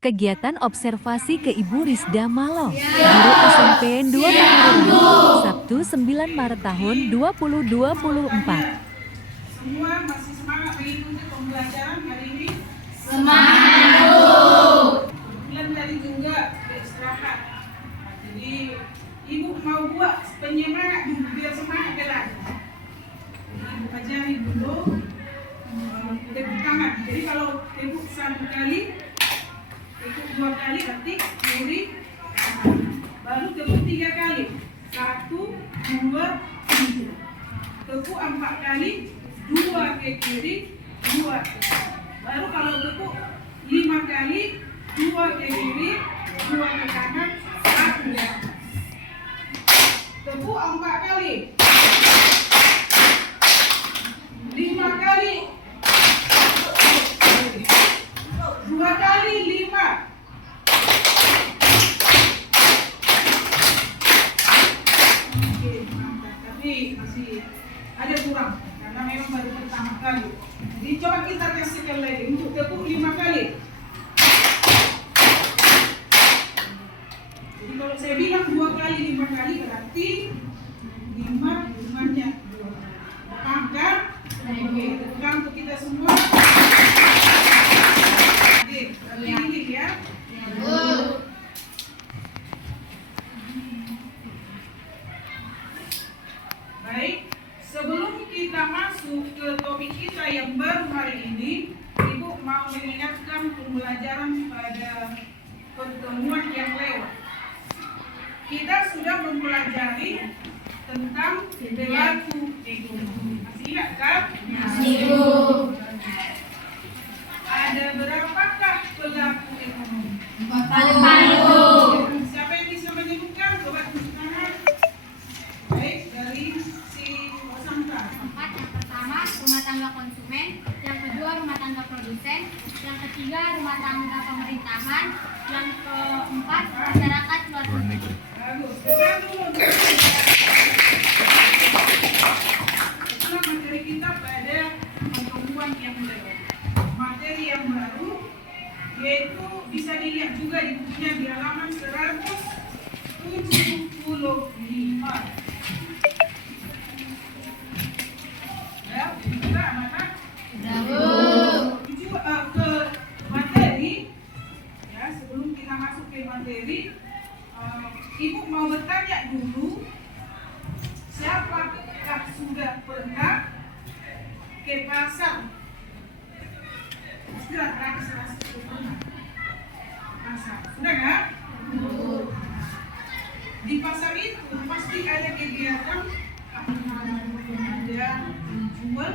Kegiatan observasi ke Ibu Rizda Malong, Guru SMP 2 Tangerang, Sabtu 9 Maret tahun 2024. Semua masih semangat mengikuti pembelajaran hari ini? Semangat, Bu. Kemudian tadi juga istirahat. Nah, jadi Ibu mau buat penyemangat dulu biar semangat lagi. Ibu ajari dulu tepuk tangan. Jadi kalau tepuk satu kali, tepuk dua kali berarti kiri, baru tepuk tiga kali. 1, 2, 3. Tepuk 4 kali, 2 ke kiri, 2 ke kanan. Baru kalau tepuk 5 kali, 2 ke kiri, 2 ke kanan, 1 ke atas. Tepuk 4 kali, 5 kali, 2 kali 5. Oke, mantap. Tapi masih ada kurang karena memang baru pertama kali. Jadi coba kita kasihkan lagi untuk tepuk 5 kali. Jadi kalau saya bilang 2 kali 5 kali berarti 5 limanya 2. Paham kan? Oke, tekan untuk kita semua. Oke, berarti ini ya. Baik, sebelum kita masuk ke topik kita yang baru hari ini, Ibu mau mengingatkan pembelajaran pada pertemuan yang lewat. Kita sudah mempelajari tentang perilaku ekonomi. Masih ingat kan? Masih, Bu. Ada berapakah pelaku ekonomi? 40. Siapa yang bisa menyebutkan? Coba tunjuk tangan. Baik, dari si Wasanta. 4. Yang pertama rumah tangga konsumen, yang kedua rumah tangga produsen, yang ketiga rumah tangga pemerintahan, yang keempat masyarakat luar negeri. Bagus. Sekarang dulu untuk itulah materi kita pada pertemuan yang lewat. Materi yang baru yaitu bisa dilihat juga di bukunya di halaman 175. Ya, sudah mana? Tujuh ke materi. Ya, sebelum kita masuk ke materi, Ibu mau bertanya dulu, siapakah sudah pernah ke pasar? Sudah pernah. Pasar, sudah nggak? Di pasar itu pasti ada kegiatan, ada jual,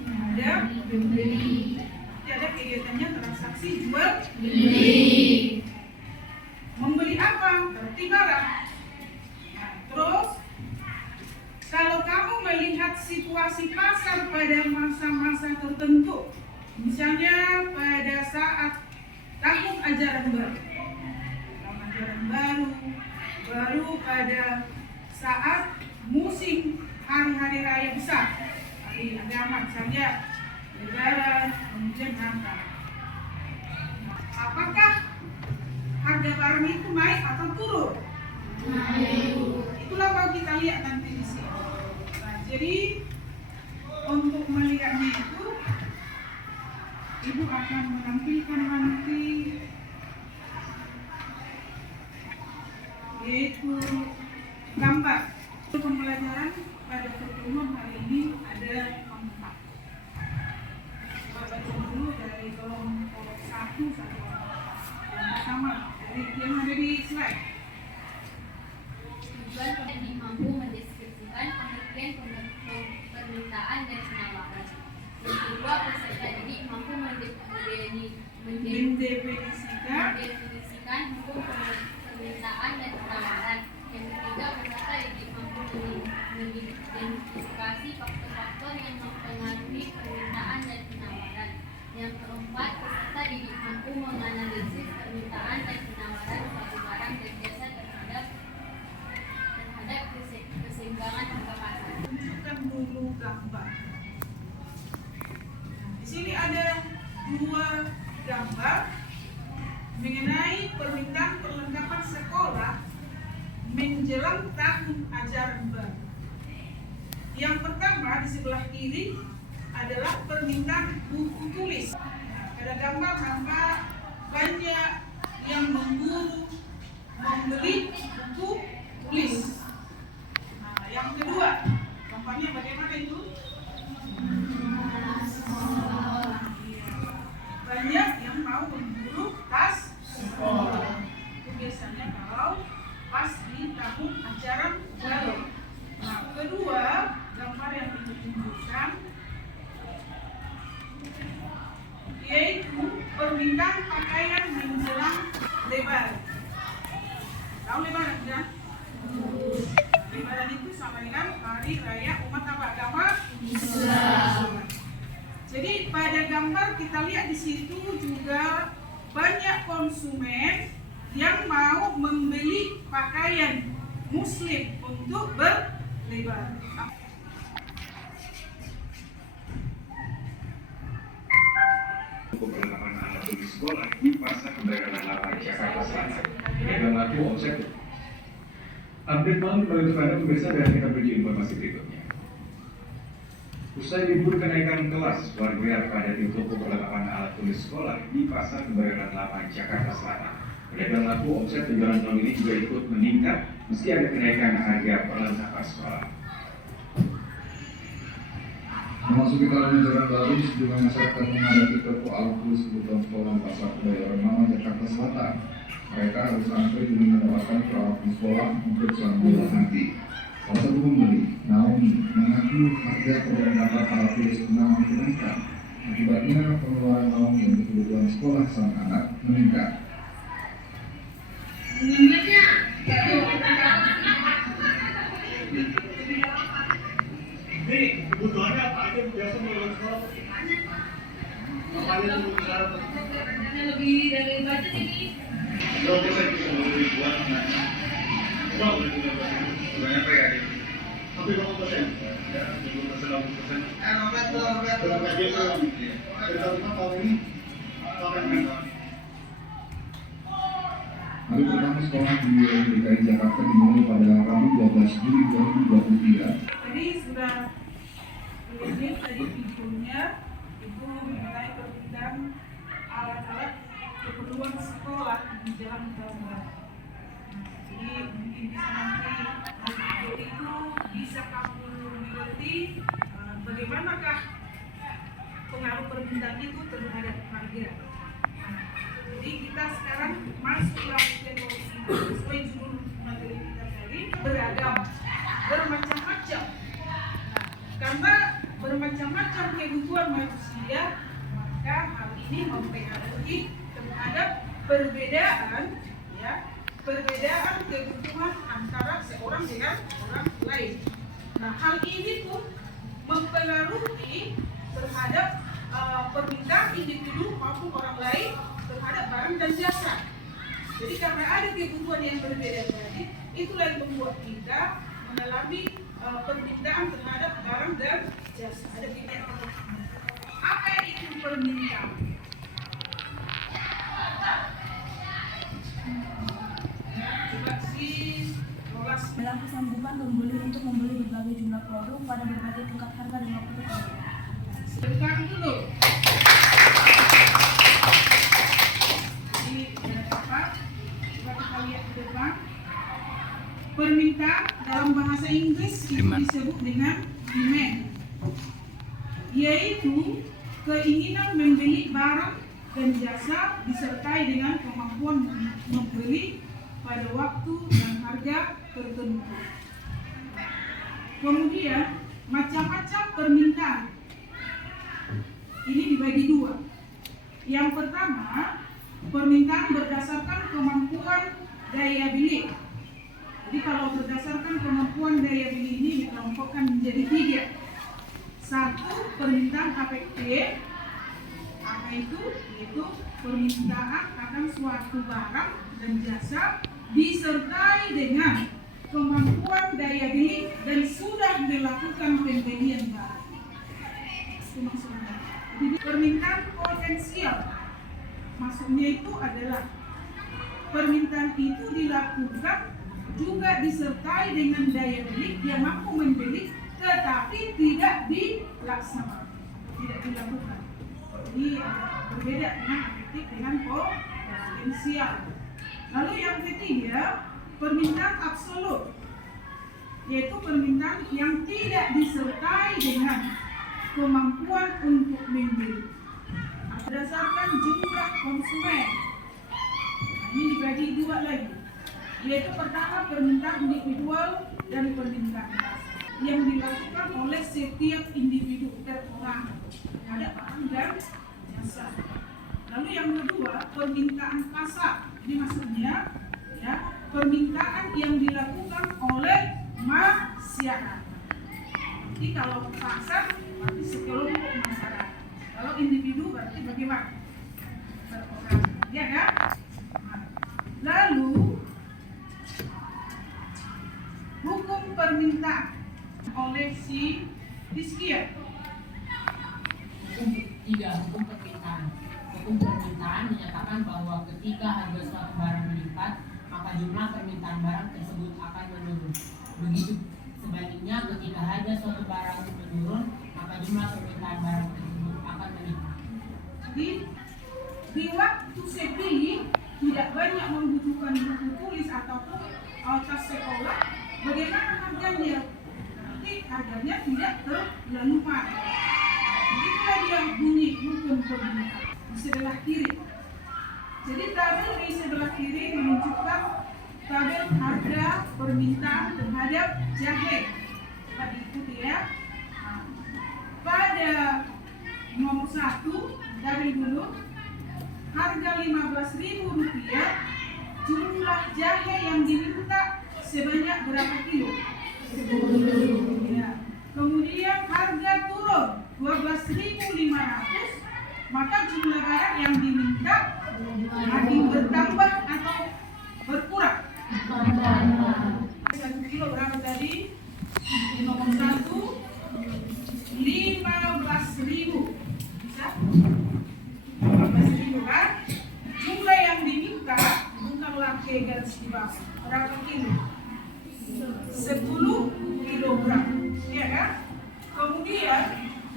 ada beli. Ada kegiatannya transaksi jual beli. Membeli apa? Berarti barang. Nah, terus kalau kamu melihat situasi pasar pada masa-masa tertentu, misalnya pada saat tahun ajaran baru pada saat musim hari-hari raya besar, hari agama misalnya Lebaran, kemudian Natal. Apakah harga barang itu naik atau turun? Naik. Itulah mau kita lihat nanti di sini. Nah, jadi untuk melihatnya itu, Ibu akan menampilkan nanti yaitu gambar. Pembelajaran pada pertemuan hari ini ada 4. Coba baca dulu dari kelompok 1 sampai yang pertama dari yang ada di slide. Tujuan pendidik mampu mendeskripsikan pengertian permintaan dan penawaran. Yang kedua, peserta didik mampu mendefinisikan hukum permintaan dan penawaran. Yang ketiga, peserta didik mampu mengidentifikasi faktor-faktor yang mempengaruhi permintaan dan penawaran. Yang keempat, peserta didik mampu menganalisis permintaan dan penawaran suatu barang dan jasa terhadap keseimbangan harga pasar. Tunjukkan dulu gambar. Di sini ada 2 gambar permintaan perlengkapan sekolah menjelang tahun ajaran baru. Yang pertama di sebelah kiri adalah permintaan buku tulis. Nah, ada gambar nampak banyak yang memburu membeli buku tulis. Nah, yang kedua, gambarnya bagaimana itu? Banyak yang mau memburu tas sekolah. Itu biasanya kalau pas di tahun ajaran baru. Nah, kedua, gambar yang ditunjukkan yaitu permintaan pakaian menjelang Lebaran. Tahu Lebaran kan? Lebaran itu sama dengan hari raya umat agama Islam. Jadi pada gambar kita lihat di situ juga banyak konsumen yang mau membeli pakaian muslim untuk berlebaran. Perlengkapan alat tulis sekolah di Pasar Perdagangan Lapangan Jakarta Selatan dengan laku omset. Update malam kembali kepada pemirsa dan kita beri informasi berikutnya. Usai libur kenaikan kelas, warga pada di toko perlengkapan alat tulis sekolah di Pasar Perdagangan Lapangan Jakarta Selatan. Pedagang laku omset penjualan tahun ini juga ikut meningkat meski ada kenaikan harga perlengkapan sekolah. Memasuki tahun ajaran baru, sejumlah masyarakat menghadapi toko alat tulis kebutuhan sekolah Pasar Kebayoran Lama Jakarta Selatan. Mereka harus antri demi mendapatkan peralatan sekolah untuk sambil nanti. Salah satu pembeli, Naomi, mengaku harga perlengkapan alat tulis mengalami kenaikan. Akibatnya pengeluaran Naomi untuk kebutuhan sekolah sang anak meningkat. Ini kebutuhannya apa aja biasa menurut sekolah? Apa aja untuk sekolah? Lebih dari budget ini. Kalau bisa membeli buat anak. Coba beli buat anak. Banyak apa ya? Hampir 20%. Ya, 20%. Berapa biasa? Dari tahun ini sampai tahun. Hari pertama sekolah di DKI Jakarta dimulai pada Rabu 12 Juli 2023. Tadi sudah lihat tadi videonya itu mengenai permintaan alat-alat keperluan sekolah di dalam tahun baru. Jadi mungkin bisa nanti dari video itu bisa kamu mengerti bagaimanakah pengaruh permintaan itu terhadap harga. Jadi kita sekarang masuk dalam teknologi sesuai judul materi kita tadi beragam, bermacam-macam. Nah, karena bermacam-macam kebutuhan manusia, maka hal ini mempengaruhi terhadap perbedaan kebutuhan antara seorang dengan orang lain. Nah, hal ini pun mempengaruhi terhadap permintaan individu maupun orang lain terhadap barang dan jasa. Jadi karena ada kebutuhan yang berbeda tadi, itulah yang membuat kita mengalami permintaan terhadap barang dan jasa. Ada pilihan apa yang itu permintaan? Coba sih Lolas. Dalam kesanggupan pembeli untuk membeli berbagai jumlah produk pada berbagai tingkat harga dan waktu tertentu. Sebentar dulu. Jadi ada apa? Coba kita lihat ke depan. Permintaan dalam bahasa Inggris itu disebut dengan demand, yaitu keinginan membeli barang dan jasa disertai dengan kemampuan membeli pada waktu dan harga tertentu. Kemudian macam-macam permintaan ini dibagi dua. Yang pertama, permintaan berdasarkan kemampuan daya beli. Jadi kalau berdasarkan kemampuan daya beli ini dikelompokkan menjadi tiga. Satu, permintaan APT. Apa itu? Yaitu permintaan akan suatu barang dan jasa disertai dengan kemampuan daya beli dan sudah melakukan pembelian barang. Itu maksudnya. Jadi permintaan potensial, maksudnya itu adalah permintaan itu dilakukan juga disertai dengan daya beli yang mampu membeli, tetapi tidak dilaksanakan, tidak dilakukan. Jadi berbeda dengan afektif dengan potensial. Lalu yang ketiga, permintaan absolut, yaitu permintaan yang tidak disertai dengan kemampuan untuk membeli berdasarkan jumlah konsumen. Ini dibagi dua lagi, yaitu pertama permintaan individual dan permintaan yang dilakukan oleh setiap individu per orang ada barang dan jasa. Lalu yang kedua permintaan pasar, ini maksudnya ya permintaan yang dilakukan oleh masyarakat. Jadi kalau pasar berarti sekelompok masyarakat, kalau individu berarti bagaimana? Per orang, ya kan? Lalu hukum permintaan oleh si Rizkia. Hukum permintaan. Hukum permintaan menyatakan bahwa ketika harga suatu barang meningkat, maka jumlah permintaan barang tersebut akan menurun. Begitu sebaliknya, ketika harga suatu barang menurun, maka jumlah permintaan barang tersebut akan meningkat. Jadi di waktu saya pilih tidak banyak membutuhkan buku tulis ataupun tas sekolah, bagaimana harganya? Nanti harganya tidak terlalu mahal. Itulah dia bunyi hukum permintaan di sebelah kiri. Jadi tabel di sebelah kiri menunjukkan tabel harga permintaan terhadap jahe. Coba diikuti ya. Pada nomor 1 dari dulu, harga Rp15.000, jumlah jahe yang diminta sebanyak berapa kilo? 10. Ya. Kemudian harga turun 12.500, maka jumlah barang yang diminta makin bertambah atau berkurang? 1 kilo berapa tadi? Di nomor 1 15.000, bisa? 15.000 kan? Jumlah yang diminta bukanlah ke garis di bawah. Berapa kilo? 10 kilogram, ya kan? Kemudian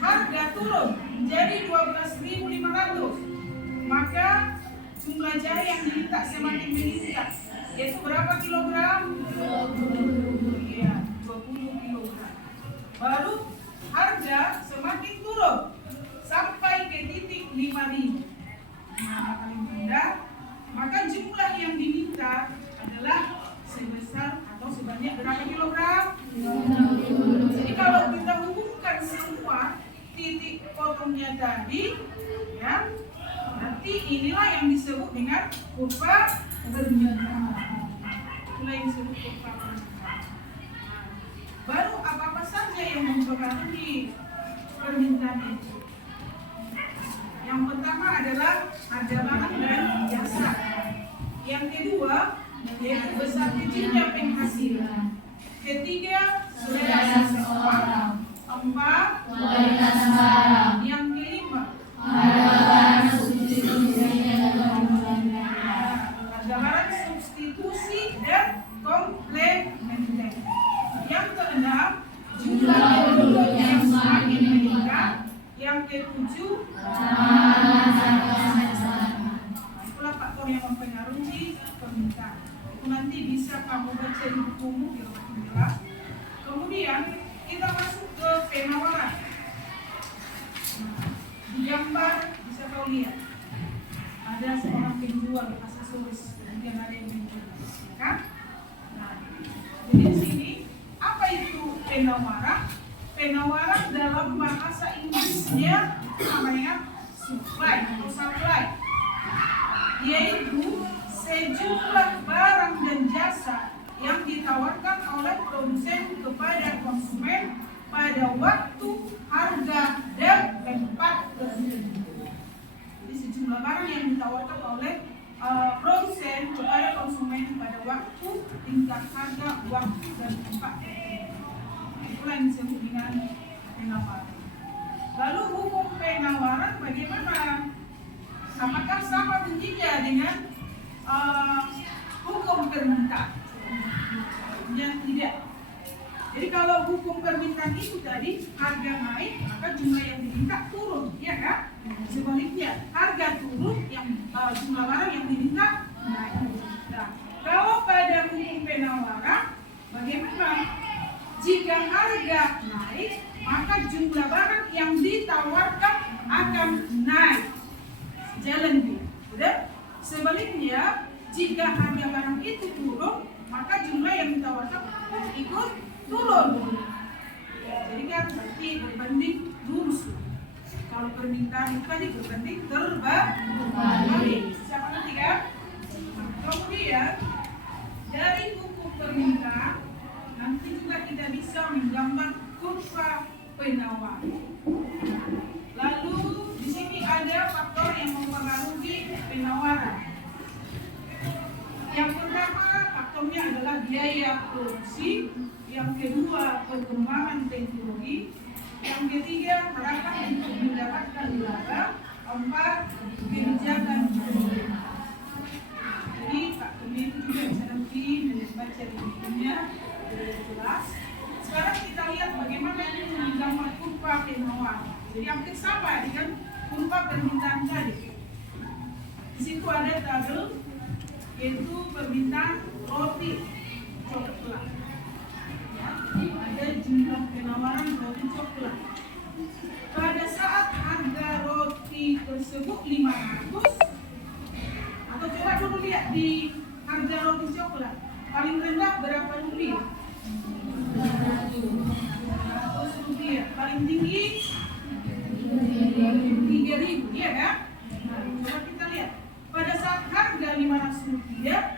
harga turun menjadi 12.500, maka jumlah jahe yang diminta semakin meningkat, yaitu berapa kilogram? 20. Ya, 20 kilogram. Baru harga semakin turun sampai ke titik 5.000. Nah, paling rendah, maka jumlah yang diminta adalah sebesar atau sebanyak berapa kilogram? Jadi kalau kita hubungkan semua titik potongnya tadi, ya, nanti inilah yang disebut dengan kurva permintaan. Inilah yang disebut kurva permintaan. Baru apa saja yang mempengaruhi permintaan itu? Yang pertama adalah harga barang dan jasa. Yang kedua yaitu besar kecilnya penghasilan. Ketiga, selera seseorang. 4, kualitas barang. Yang kelima, harga barang substitusi dan komplementer. Yang keenam, jumlah penduduk yang semakin meningkat. Yang ketujuh, itulah faktor yang mempengaruhi permintaan. Itu nanti bisa kamu baca di bukumu biar makin jelas. Kemudian kita masuk ke penawaran. Di gambar bisa kau lihat ada seorang penjual aksesoris, kemudian ada yang menjual, kan? Nah, jadi di sini apa itu penawaran? Penawaran dalam bahasa Inggrisnya namanya supply atau supply, yaitu sejumlah barang dan jasa yang ditawarkan oleh produsen kepada konsumen pada waktu, harga, dan tempat tertentu. Jadi sejumlah barang yang ditawarkan oleh produsen kepada konsumen pada waktu, tingkat harga, waktu, dan tempat tertentu. Itulah yang disebut dengan penawaran. Lalu hukum penawaran bagaimana? Apakah sama bunyinya dengan hukum permintaan. Yang tidak. Jadi kalau hukum permintaan itu tadi harga naik maka jumlah yang diminta turun, ya kan? Sebaliknya harga turun yang jumlah barang yang diminta naik. Nah, kalau pada hukum penawaran bagaimana? Jika harga naik maka jumlah barang yang ditawarkan akan naik. Jalan dia, udah? Sebaliknya jika harga barang itu turun maka jumlah yang ditawarkan ikut turun. Jadi kan berarti berbanding lurus. Kalau permintaan itu tadi berbanding terbalik. Siapa nanti kan? Kemudian dari hukum permintaan nanti juga kita bisa menggambar kurva penawaran. Lalu di sini ada faktor yang mempengaruhi penawaran. Yang pertama faktornya adalah biaya produksi, yang kedua perkembangan teknologi, yang ketiga harapan untuk mendapatkan laba, keempat kebijakan pemerintah. Jadi faktor itu juga bisa nanti membaca di bukunya jelas. Sekarang kita lihat bagaimana ini menggambar kurva penawaran. Jadi hampir sama dengan kurva permintaan tadi. Di situ ada tabel yaitu permintaan roti coklat. Ya, ada jumlah penawaran roti coklat. Pada saat harga roti tersebut 500, atau coba dulu lihat di harga roti coklat paling rendah berapa rupiah? 100 rupiah. Paling tinggi 3.000, ya kan? Nah, coba kita lihat. Pada saat harga 500 rupiah,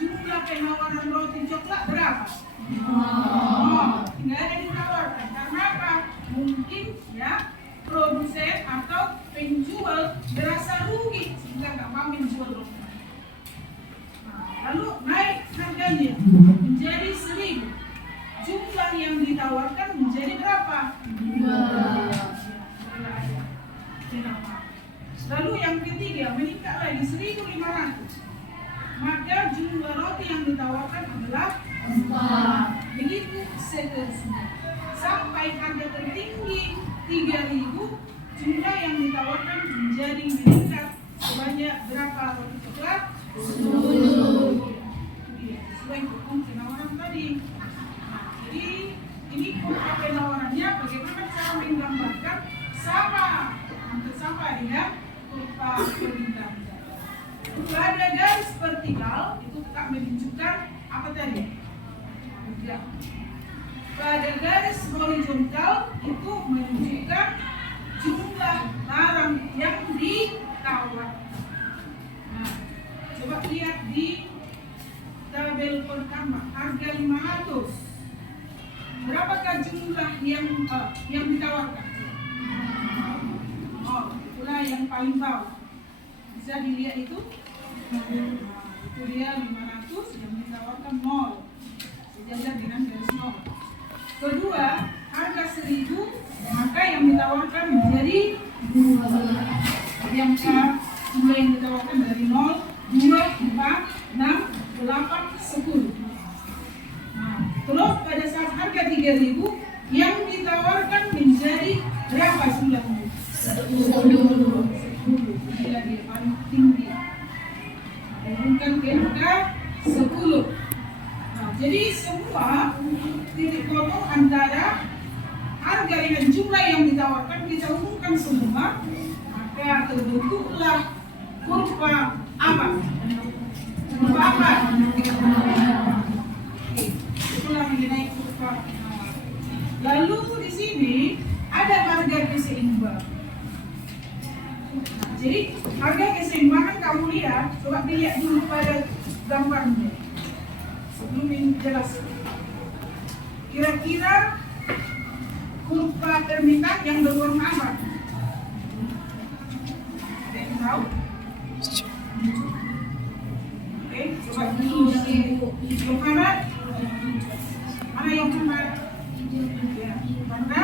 jumlah penawaran roti coklat berapa? Nggak ada ditawarkan. Karena apa? Mungkin ya produsen atau penjual berasa rugi sehingga nggak mau menjual roti. Lalu naik harganya menjadi 1.000. Jumlah yang ditawarkan menjadi berapa? 2. Lalu yang ketiga meningkat lagi 1.500. Maka jumlah roti yang ditawarkan adalah 4. Begitu seterusnya. Sampai harga tertinggi 3.000, jumlah yang ditawarkan menjadi meningkat sebanyak berapa roti coklat? 10. Sesuai hukum penawaran tadi. Nah, jadi ini kurva penawarannya bagaimana cara menggambarkan sama, hampir sama dengan kurva permintaan. Pada garis vertikal itu tak menunjukkan apa tadi? Harga. Pada garis horizontal itu menunjukkan jumlah barang yang ditawarkan. Nah, coba lihat di tabel pertama, harga 500. Berapakah jumlah yang ditawarkan? Oh, itulah yang paling bawah. Bisa dilihat itu? Nah, itu dia 500 yang ditawarkan 0. Sejajar dengan garis 0. Kedua, harga 1.000, maka yang ditawarkan menjadi 2. Yang jumlah yang ditawarkan dari 0, 2, 4, 6, 8, 10. Nah, terus pada saat harga 3.000, yang ditawarkan menjadi berapa jumlahnya? 10. Bila dia paling tinggi, hubungkan ke angka 10. Nah, jadi semua titik potong antara harga dengan jumlah yang ditawarkan kita hubungkan semua, maka terbentuklah kurva apa? Kurva apa? Itulah mengenai kurva. Lalu di sini ada harga keseimbangan. Jadi harga keseimbangan kamu lihat, coba dilihat dulu pada gambarnya sebelum ini jelas. Kira-kira kurva permintaan yang berwarna apa? Ada yang tahu? Oke, coba dulu yang kanan. Mana yang kanan? Ya, warna?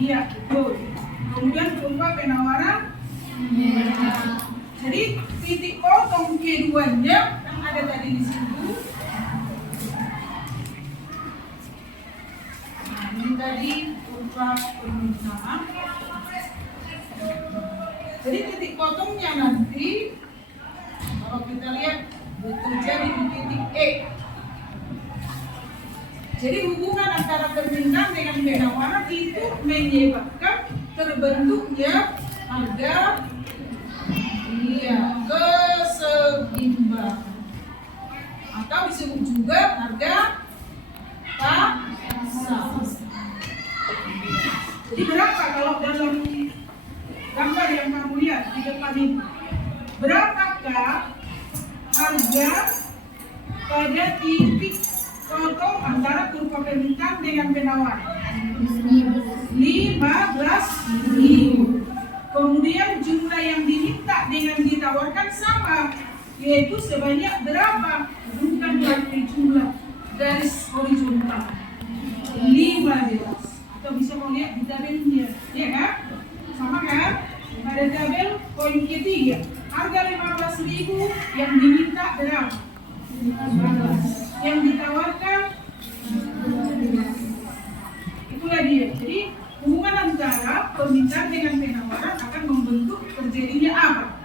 Iya, betul. Kemudian kurva penawaran. Jadi titik potong keduanya ada tadi di situ. Nah, ini tadi kontrak permintaan. Jadi titik potongnya nanti kalau kita lihat terjadi di titik E. Jadi hubungan antara permintaan dengan penawaran itu menyebabkan terbentuknya harga keseimbangan atau disebut juga harga pasar. Jadi berapa kalau dalam gambar yang kamu lihat di depan ini? Berapakah harga pada titik potong antara kurva permintaan dengan penawaran? 15.000. Kemudian jumlah yang diminta dengan ditawarkan sama, yaitu sebanyak berapa? Bukan berarti jumlah garis horizontal 15. Atau bisa mau lihat di tabelnya, ya kan? Sama kan? Pada tabel poin ketiga, harga 15.000 yang diminta berapa? 15. Yang ditawarkan 12. Itulah dia. Jadi hubungan antara permintaan dengan penawaran akan membentuk terjadinya apa?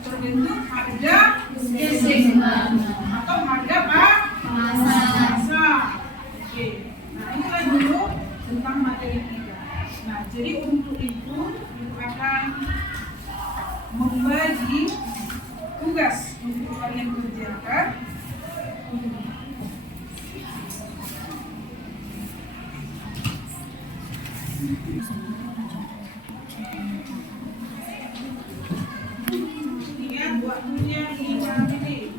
Terbentuk harga keseimbangan atau harga pasar. Oke. Nah, itulah dulu tentang materi kita. Nah, jadi untuk itu kita akan membagi tugas untuk kalian kerjakan. Ingat waktunya 5 menit.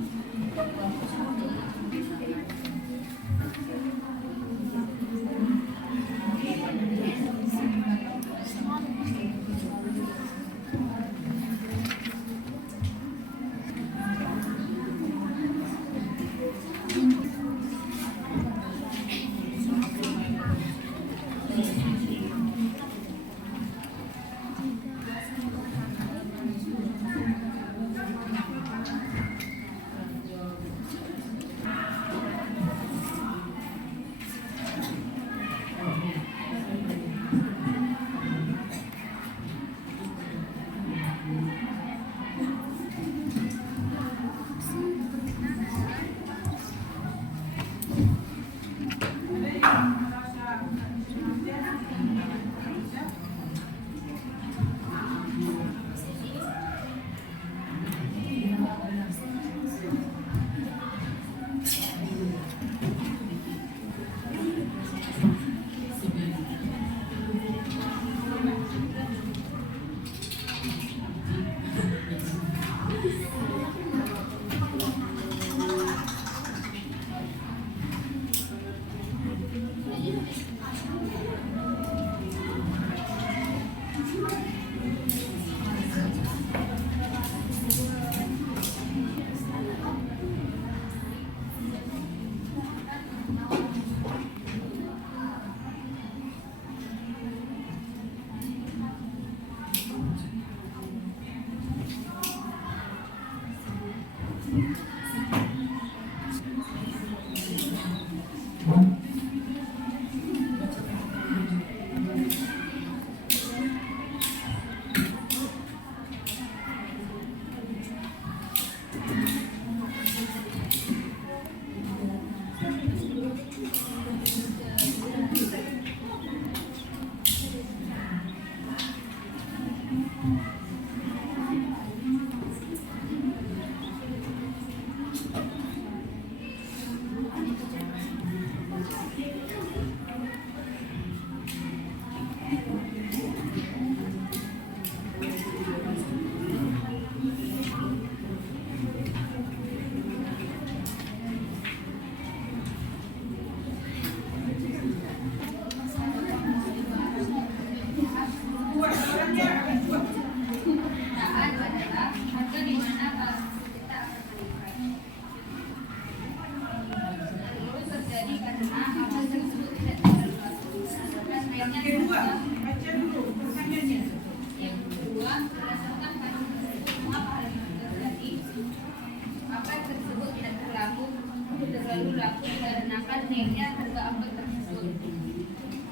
selalu laku dikarenakan naiknya harga apel tersebut.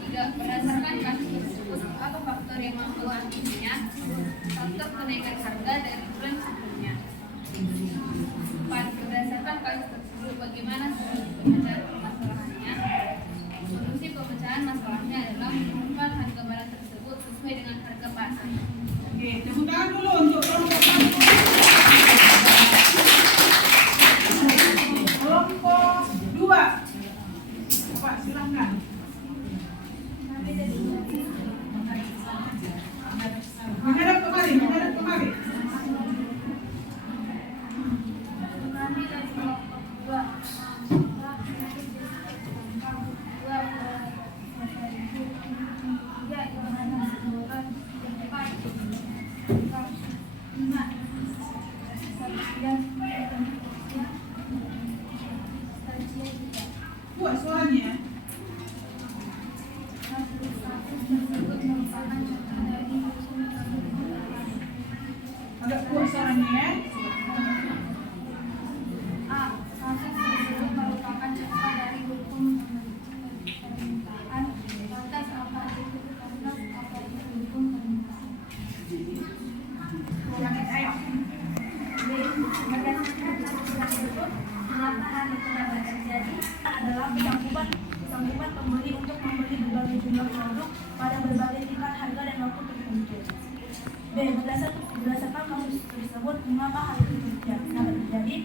3. Berdasarkan kasus tersebut, apa faktor yang mempengaruhinya? Faktor kenaikan harga dari bulan sebelumnya. 4. Berdasarkan kasus tersebut, bagaimana solusi pemecahan permasalahannya? Solusi pemecahan masalahnya adalah menentukan harga barang tersebut sesuai dengan harga pasar. Oke, tepuk tangan dulu untuk kelompok 1. Kelompok 2. Bapak silakan. Menghadap kemari, menghadap kemari. Kami dari kelompok 2 Buat suaranya. Agak kuat suaranya ya. A. Kasus tersebut merupakan contoh dari hukum permintaan. Lantas apa itu kasus, apa itu hukum permintaan? Ayo. B. Berdasarkan kasus tersebut, mengapa hal itu dapat terjadi adalah kesanggupan pembeli untuk membeli berbagai jumlah produk pada berbagai tingkat harga dan waktu tertentu. B. Berdasarkan kasus tersebut, mengapa hal itu dapat terjadi?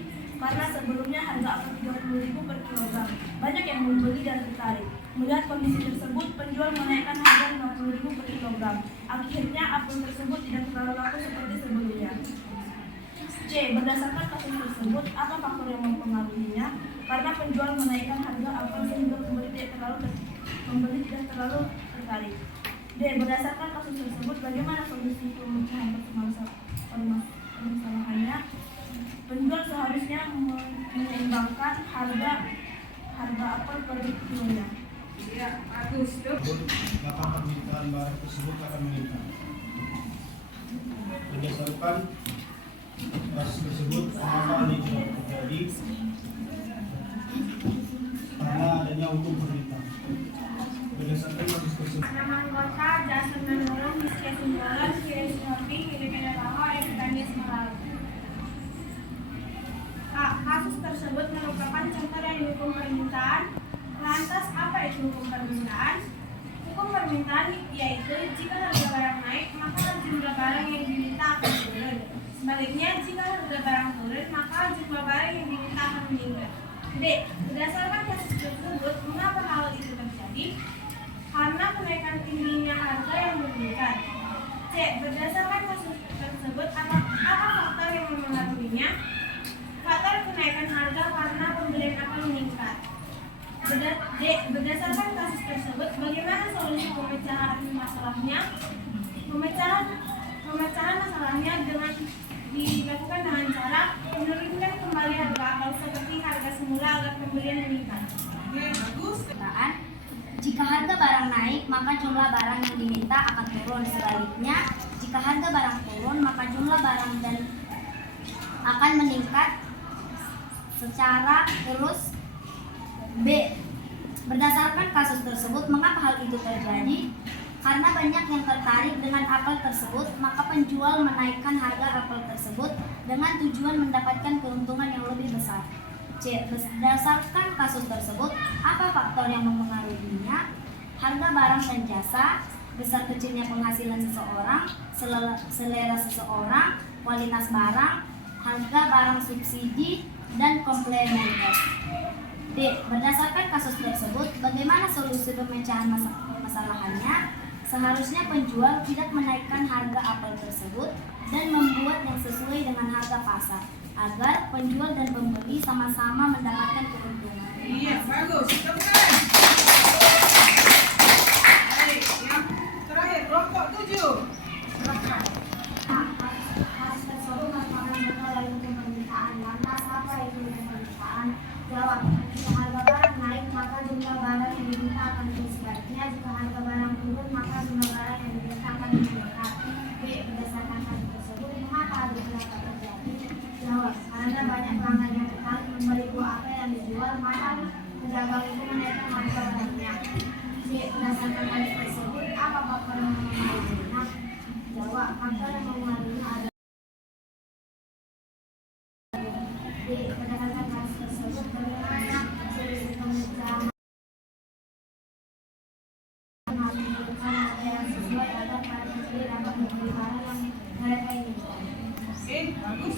Karena sebelumnya harga apel 30.000 per kilogram. Banyak yang membeli dan tertarik. Melihat kondisi tersebut, penjual menaikkan harga 50.000 per kilogram. Akhirnya apel tersebut tidak terlalu laku seperti sebelumnya. C. Berdasarkan kasus tersebut, apa faktor yang mempengaruhinya? Karena penjual menaikkan harga apel sehingga pembeli tidak terlalu tertarik. D. Berdasarkan kasus tersebut, bagaimana solusi pemecahan permasalahannya? Penjual seharusnya menyeimbangkan harga apel per kilonya. Ya, bagus. maka permintaan barang tersebut akan meningkat. Berdasarkan kasus tersebut, mengapa hal itu dapat terjadi? Karena adanya hukum permintaan. Berdasarkan kasus tersebut, Nama anggota Jason Menurun, Miskia Sumbalan, Kiri Sinoping, Independen Laho, Petani Semarang. A. Kasus tersebut merupakan contoh dari hukum permintaan. Lantas apa itu hukum permintaan? Hukum permintaan yaitu jika harga barang naik, maka jumlah barang yang diminta akan turun. Sebaliknya, jika harga barang turun, maka jumlah barang yang diminta akan meningkat. D. Berdasarkan kasus tersebut, mengapa hal itu terjadi? Karena kenaikan tingginya harga yang meningkat. C. Berdasarkan kasus tersebut, apa faktor yang mempengaruhinya? Faktor kenaikan harga karena pembelian akan meningkat. D. Berdasarkan kasus tersebut, bagaimana solusi pemecahan masalahnya? Pemecahan masalahnya dilakukan dengan cara menurunkan kembali harga apel seperti harga semula agar pembelian meningkat. Oke, bagus. Jika harga barang naik, maka jumlah barang yang diminta akan turun. Sebaliknya, jika harga barang turun, maka jumlah barang dan akan meningkat secara terus. B. Berdasarkan kasus tersebut, mengapa hal itu terjadi? Karena banyak yang tertarik dengan apel tersebut, maka penjual menaikkan harga apel tersebut dengan tujuan mendapatkan keuntungan yang lebih besar. C. Berdasarkan kasus tersebut, apa faktor yang mempengaruhinya? Harga barang dan jasa, besar kecilnya penghasilan seseorang, selera seseorang, kualitas barang, harga barang subsidi, dan komplementer. D. Berdasarkan kasus tersebut, bagaimana solusi pemecahan masalahannya? Seharusnya penjual tidak menaikkan harga apel tersebut dan membuat yang sesuai dengan harga pasar, agar penjual dan pembeli sama-sama mendapatkan keuntungan. Iya, bagus. Tepuk tangan. Baik, yang terakhir kelompok 7. Silakan. Kasus tersebut merupakan contoh dari hukum permintaan. Lantas apa itu hukum permintaan? Jawab. Jika harga barang naik, maka jumlah barang yang diminta akan turun. Sebaliknya, jika harga barang turun, maka jumlah barang yang diminta akan meningkat. B. Berdasarkan kasus tersebut, mengapa hal itu dapat terjadi? Jawab. Karena banyak pelanggan yang tertarik membeli buah apel yang dijual, maka pedagang itu menaikkan harga barangnya. C. Berdasarkan hal tersebut, apa faktor yang mempengaruhinya? Jawab, faktor yang mempengaruhinya adalah D. Berdasarkan hal tersebut, bagaimana solusi pemikiran menentukan harga yang sesuai agar para pembeli dapat membeli barang yang mereka inginkan. Oke, bagus.